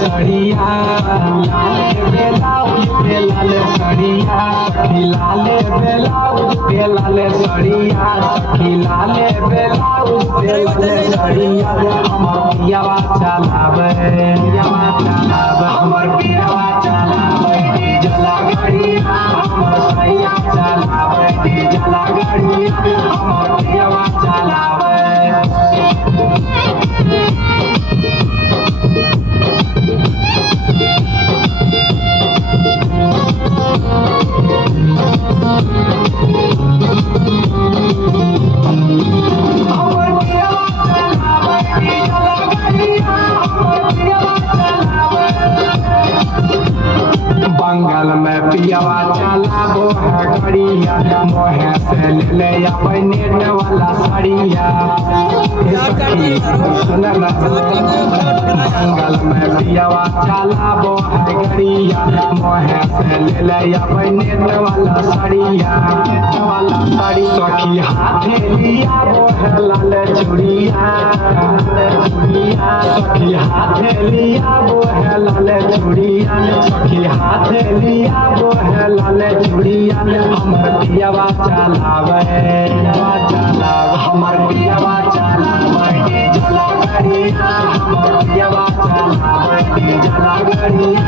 सड़िया लाल ब्लाउज पे लाल सड़िया सखी लाल ब्लाउज पे लाल सड़िया सखी लाल ब्लाउज पे लाल सड़िया हमर पियावा चलावे हमर पियावा चलावे डीजला गाड़िया हमर सैया चलावे डीजला गाड़िया हमर पियावा चलावे बंगाल में पियावा चलाबो है गड़िया मोहे से ले आवे नेट वाला साड़िया बंगाल में पियावा चलाबो है गड़िया मोहे से ले आवे नेट वाला साड़िया सखी हाथे लिया वो है लाल चूड़िया सखी हाथे लिया वो है लाल चूड़िया सखी हाथे लिया वो है लाल चूड़िया हमर पियावा चलावे हमर पियावा चलावे डीजला गाड़िया हमर पियावा चलावे डीजला गाड़िया